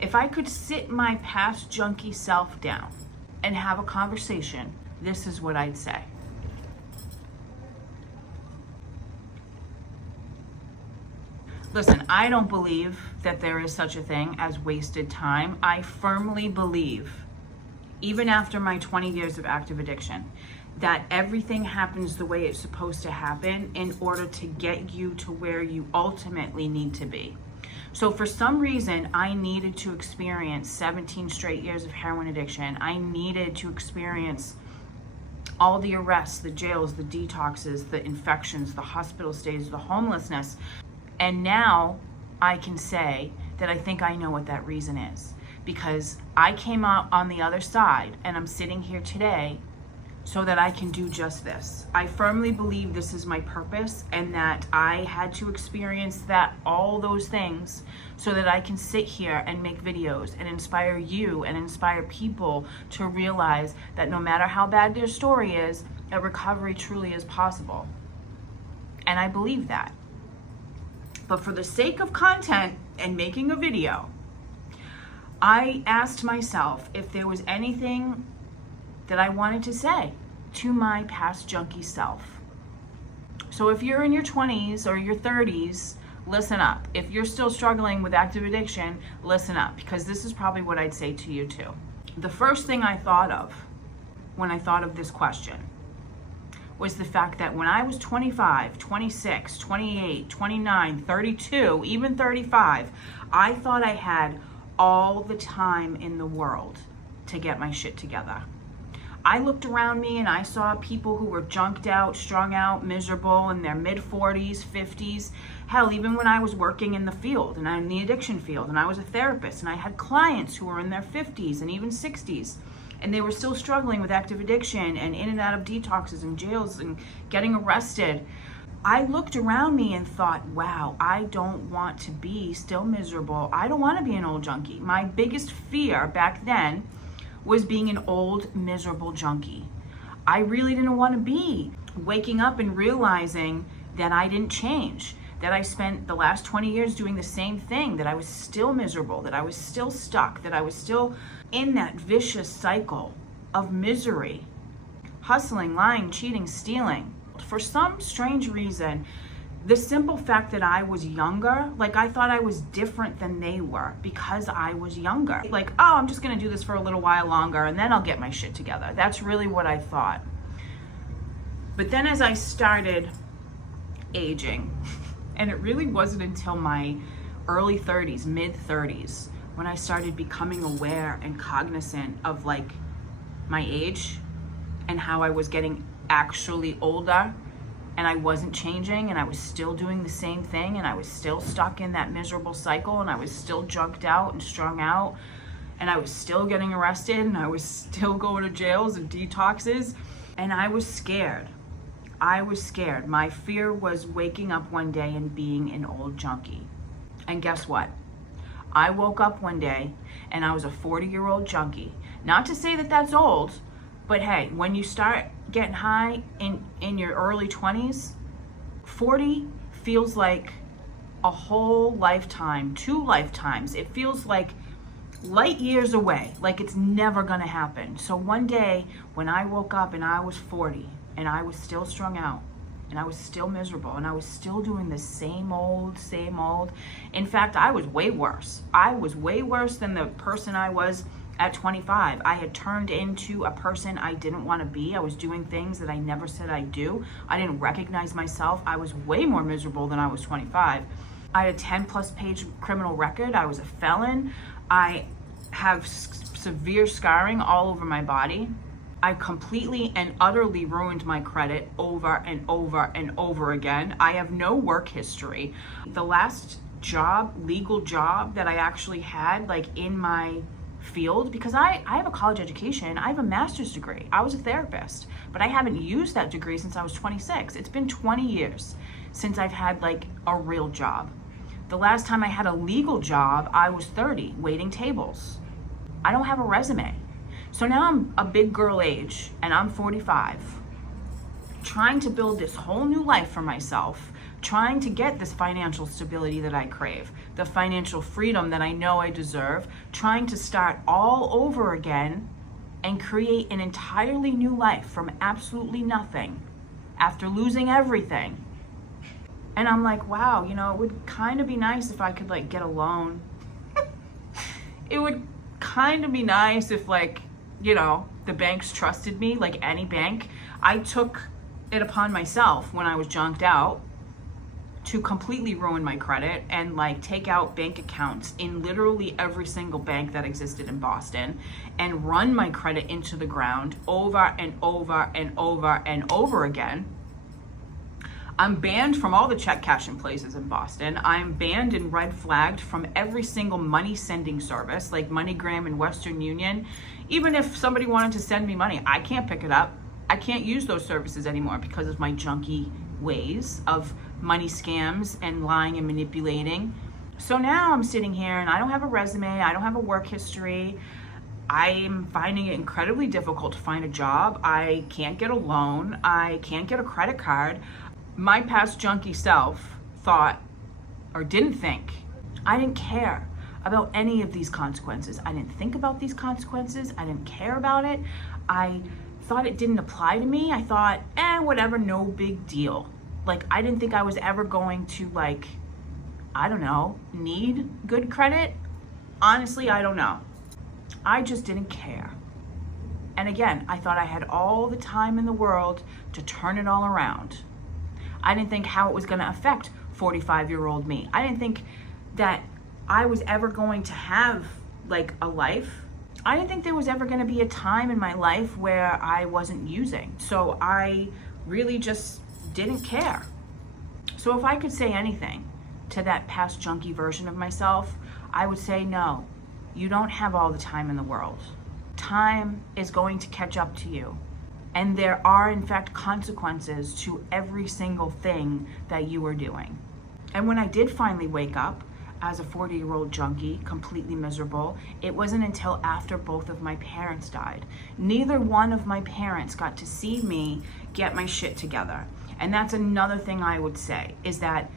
If I could sit my past junkie self down and have a conversation, this is what I'd say. Listen, I don't believe that there is such a thing as wasted time. I firmly believe, even after my 20 years of active addiction, that everything happens the way it's supposed to happen in order to get you to where you ultimately need to be. So for some reason, I needed to experience 17 straight years of heroin addiction. I needed to experience all the arrests, the jails, the detoxes, the infections, the hospital stays, the homelessness. And now I can say that I think I know what that reason is, because I came out on the other side and I'm sitting here today so that I can do just this. I firmly believe this is my purpose, and that I had to experience all those things so that I can sit here and make videos and inspire you and inspire people to realize that no matter how bad their story is, that recovery truly is possible. And I believe that. But for the sake of content and making a video, I asked myself if there was anything that I wanted to say to my past junkie self. So if you're in your 20s or your 30s, listen up. If you're still struggling with active addiction, listen up, because this is probably what I'd say to you too. The first thing I thought of when I thought of this question was the fact that when I was 25, 26, 28, 29, 32, even 35, I thought I had all the time in the world to get my shit together. I looked around me and I saw people who were junked out, strung out, miserable in their mid-40s, 50s. Hell, even when I was working in the field and in the addiction field, and I was a therapist, and I had clients who were in their 50s and even 60s. And they were still struggling with active addiction and in and out of detoxes and jails and getting arrested. I looked around me and thought, wow, I don't want to be still miserable. I don't want to be an old junkie. My biggest fear back then was being an old, miserable junkie. I really didn't want to be waking up and realizing that I didn't change, that I spent the last 20 years doing the same thing, that I was still miserable, that I was still stuck, that I was still in that vicious cycle of misery, hustling, lying, cheating, stealing. For some strange reason, the simple fact that I was younger, like I thought I was different than they were because I was younger. Like, oh, I'm just gonna do this for a little while longer and then I'll get my shit together. That's really what I thought. But then as I started aging, and it really wasn't until my early 30s, mid 30s, when I started becoming aware and cognizant of like my age and how I was getting actually older, and I wasn't changing, and I was still doing the same thing, and I was still stuck in that miserable cycle, and I was still junked out and strung out, and I was still getting arrested, and I was still going to jails and detoxes, and I was scared. I was scared. My fear was waking up one day and being an old junkie. And guess what? I woke up one day and I was a 40-year-old junkie. Not to say that that's old, but hey, when you start getting high in your early 20s, 40 feels like a whole lifetime, 2 lifetimes. It feels like light years away, like it's never gonna happen. So one day when I woke up and I was 40 and I was still strung out, and I was still miserable, and I was still doing the same old. In fact, I was way worse. I was way worse than the person I was at 25. I had turned into a person I didn't want to be. I was doing things that I never said I'd do. I didn't recognize myself. I was way more miserable than I was 25. I had a 10+ page criminal record. I was a felon. I have severe scarring all over my body. I completely and utterly ruined my credit over and over and over again. I have no work history. The last job, legal job that I actually had, like in my field, because I have a college education, I have a master's degree. I was a therapist, but I haven't used that degree since I was 26. It's been 20 years since I've had like a real job. The last time I had a legal job, I was 30, waiting tables. I don't have a resume. So now I'm a big girl age and I'm 45, trying to build this whole new life for myself, trying to get this financial stability that I crave, the financial freedom that I know I deserve, trying to start all over again and create an entirely new life from absolutely nothing after losing everything. And I'm like, wow, you know, it would kind of be nice if I could like get a loan. It would kind of be nice if, like, you know, the banks trusted me, like any bank. I took it upon myself when I was junked out to completely ruin my credit and like take out bank accounts in literally every single bank that existed in Boston and run my credit into the ground over and over and over and over again. I'm banned from all the check cashing places in Boston. I'm banned and red flagged from every single money sending service like MoneyGram and Western Union. Even if somebody wanted to send me money, I can't pick it up. I can't use those services anymore because of my junkie ways of money scams and lying and manipulating. So now I'm sitting here and I don't have a resume. I don't have a work history. I'm finding it incredibly difficult to find a job. I can't get a loan. I can't get a credit card. My past junkie self thought, or didn't think, I didn't care about any of these consequences. I didn't think about these consequences. I didn't care about it. I thought it didn't apply to me. I thought, whatever, no big deal. Like, I didn't think I was ever going to, like, I don't know, need good credit. Honestly, I don't know. I just didn't care. And again, I thought I had all the time in the world to turn it all around. I didn't think how it was going to affect 45-year-old me. I didn't think that I was ever going to have like a life. I didn't think there was ever going to be a time in my life where I wasn't using. So I really just didn't care. So if I could say anything to that past junkie version of myself, I would say, no, you don't have all the time in the world. Time is going to catch up to you. And there are, in fact, consequences to every single thing that you are doing. And when I did finally wake up as a 40-year-old junkie, completely miserable, it wasn't until after both of my parents died. Neither one of my parents got to see me get my shit together. And that's another thing I would say, is that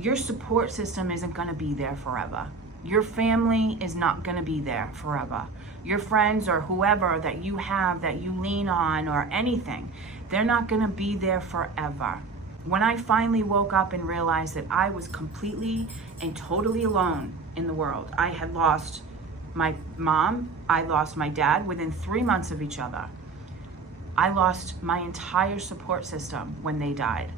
your support system isn't gonna be there forever. Your family is not gonna be there forever. Your friends or whoever that you have that you lean on or anything, they're not gonna be there forever. When I finally woke up and realized that I was completely and totally alone in the world, I had lost my mom, I lost my dad within 3 months of each other. I lost my entire support system when they died.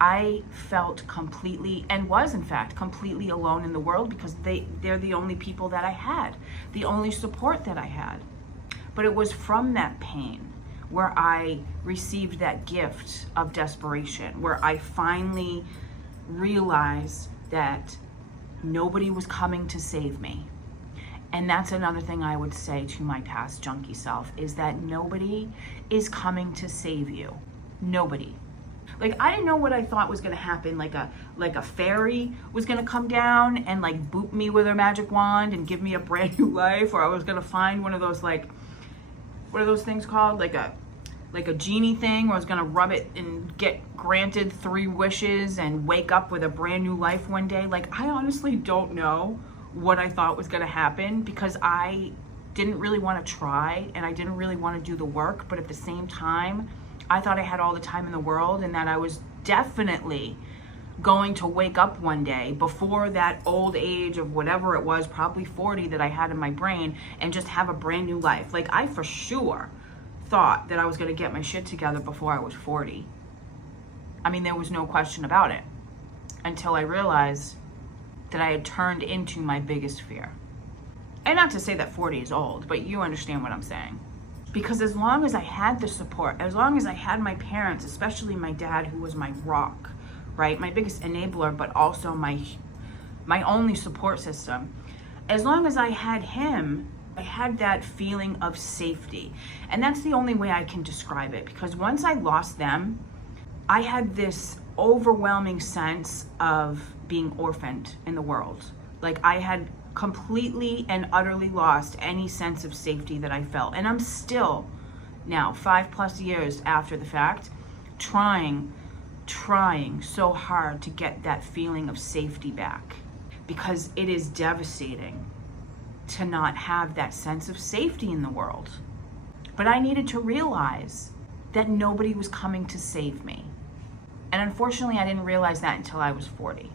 I felt completely, and was in fact completely alone in the world because they're the only people that I had, the only support that I had. But it was from that pain where I received that gift of desperation, where I finally realized that nobody was coming to save me. And that's another thing I would say to my past junkie self, is that nobody is coming to save you. Nobody. Like, I didn't know what I thought was gonna happen, like a fairy was gonna come down and like boop me with her magic wand and give me a brand new life, or I was gonna find one of those, like, what are those things called? Like a genie thing where I was gonna rub it and get granted 3 wishes and wake up with a brand new life one day. Like, I honestly don't know what I thought was gonna happen because I didn't really wanna try and I didn't really wanna do the work, but at the same time, I thought I had all the time in the world and that I was definitely going to wake up one day before that old age of whatever it was, probably 40 that I had in my brain, and just have a brand new life. Like, I for sure thought that I was gonna get my shit together before I was 40. I mean, there was no question about it until I realized that I had turned into my biggest fear. And not to say that 40 is old, but you understand what I'm saying. Because as long as I had the support, as long as I had my parents, especially my dad, who was my rock, right? My biggest enabler, but also my only support system. As long as I had him, I had that feeling of safety. And that's the only way I can describe it. Because once I lost them, I had this overwhelming sense of being orphaned in the world. Like, I had completely and utterly lost any sense of safety that I felt. And I'm still now, 5+ years after the fact, trying trying so hard to get that feeling of safety back, because it is devastating to not have that sense of safety in the world. But I needed to realize that nobody was coming to save me. And unfortunately, I didn't realize that until I was 40.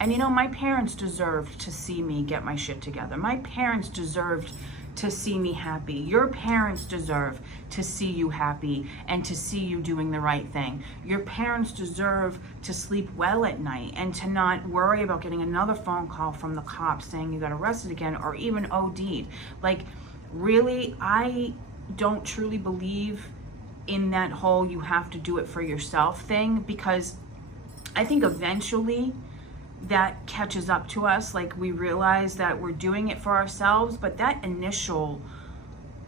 And you know, my parents deserved to see me get my shit together. My parents deserved to see me happy. Your parents deserve to see you happy and to see you doing the right thing. Your parents deserve to sleep well at night and to not worry about getting another phone call from the cops saying you got arrested again or even OD'd. Like, really, I don't truly believe in that whole you have to do it for yourself thing, because I think eventually that catches up to us. Like, we realize that we're doing it for ourselves, but that initial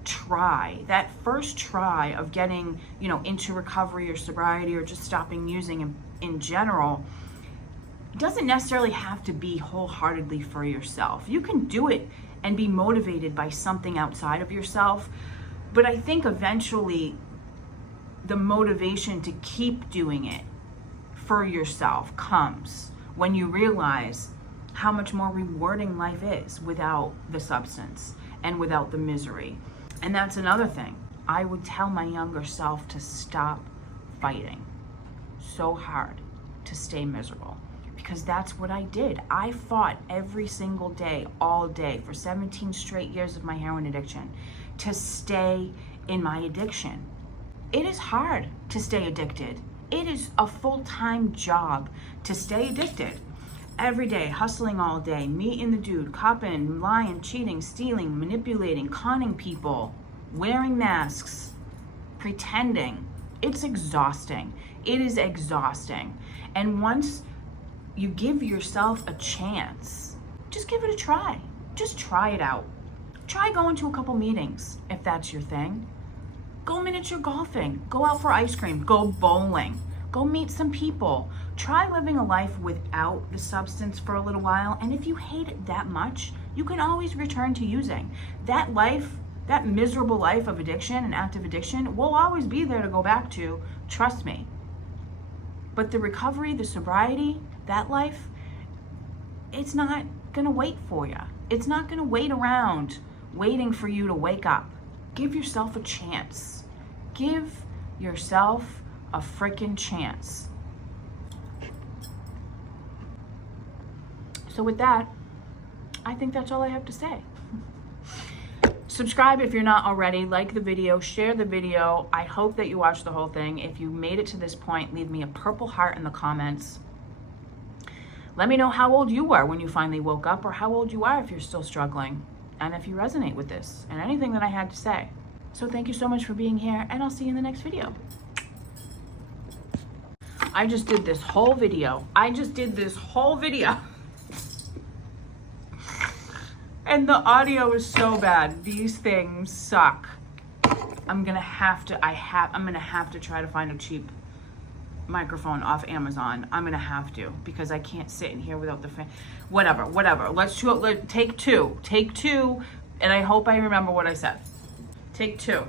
try, that first try of getting, you know, into recovery or sobriety or just stopping using in general, doesn't necessarily have to be wholeheartedly for yourself. You can do it and be motivated by something outside of yourself, but I think eventually the motivation to keep doing it for yourself comes when you realize how much more rewarding life is without the substance and without the misery. And that's another thing. I would tell my younger self to stop fighting so hard to stay miserable, because that's what I did. I fought every single day, all day, for 17 straight years of my heroin addiction to stay in my addiction. It is hard to stay addicted. It is a full-time job to stay addicted. Every day, hustling all day, meeting the dude, copping, lying, cheating, stealing, manipulating, conning people, wearing masks, pretending. It's exhausting. It is exhausting. And once you give yourself a chance, just give it a try. Just try it out. Try going to a couple meetings if that's your thing. Go miniature golfing, go out for ice cream, go bowling, go meet some people. Try living a life without the substance for a little while, and if you hate it that much, you can always return to using. That life, that miserable life of addiction and active addiction will always be there to go back to, trust me. But the recovery, the sobriety, that life, it's not gonna wait for you. It's not gonna wait around waiting for you to wake up. Give yourself a chance. Give yourself a freaking chance. So with that, I think that's all I have to say. Subscribe if you're not already, like the video, share the video. I hope that you watched the whole thing. If you made it to this point, leave me a purple heart in the comments. Let me know how old you were when you finally woke up, or how old you are if you're still struggling, and if you resonate with this and anything that I had to say. So thank you so much for being here, and I'll see you in the next video. I just did this whole video. And the audio is so bad. These things suck. I'm gonna have to try to find a cheap microphone off Amazon. I'm gonna have to, because I can't sit in here without the fan. Whatever. Take two, and I hope I remember what I said. Take two.